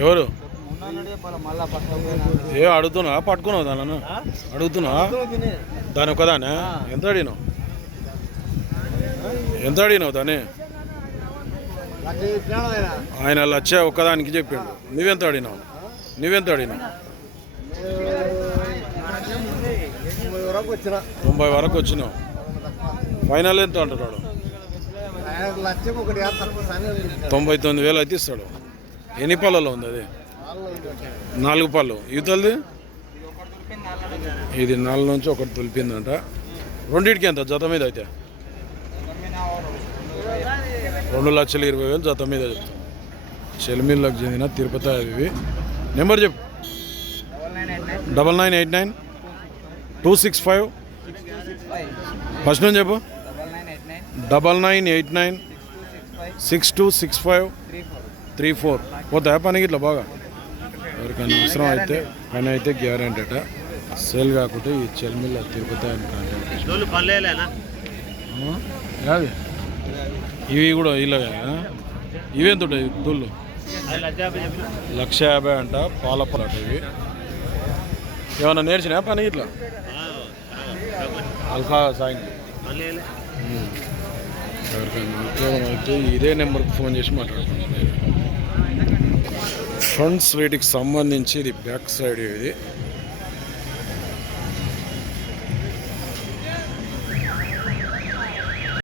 ఎవరు? మళ్ళా ఏ అడుగుతున్నా పట్టుకున్నావు దాని అడుగుతున్నా దాని ఒకదానే ఎంత అడిగినావు? ఎంత అడిగినావు దాన్ని? ఆయన లచ్చ ఒక్కదానికి చెప్పిండు. నువ్వెంత అడిగినావు? నువ్వెంత అడిగినావు? తొంభై వరకు వచ్చినావు. ఫైనల్ ఎంత అంటున్నాడు? తొంభై తొమ్మిది వేలు అయితే ఇస్తాడు. ఎన్ని పళ్ళలో ఉంది అది? నాలుగు పళ్ళు. యువతలది ఇది నాలుగు నుంచి ఒకటి తొలిపిందంట. రెండింటికి ఎంత? జత మీద అయితే? రెండు లక్షల ఇరవై వేలు జత మీద చెప్తాం. చెలిమిల్లకు చెందిన తిరుపతి అవి నెంబర్ చెప్పు. Double nine eight nine two six five. First నుంచి చెప్పు. Double nine eight nine six two six five three four పోతాయా పనికి ఇట్లా బాగా ఎవరికైనా అవసరం అయితే పని అయితే గ్యారంటీ అట సేల్ కాకుంటే ఈ అని కాంటాక్ట్ చేసి యాది ఇవి కూడా ఇలాగే ఇవేంత ఉంటాయి దూళ్ళు లక్ష యాభై అంట పాల పొలాట ఇవి ఏమన్నా నేర్చినా పని ఇట్లా అల్ఫా సాయం ఎవరికైనా ఉద్యోగం అయితే ఇదే నెంబర్కి ఫోన్ చేసి మాట్లాడుకుంటున్నాను ఫ్రంట్ సైడ్కి సంబంధించి ఇది బ్యాక్ సైడ్ ఇది.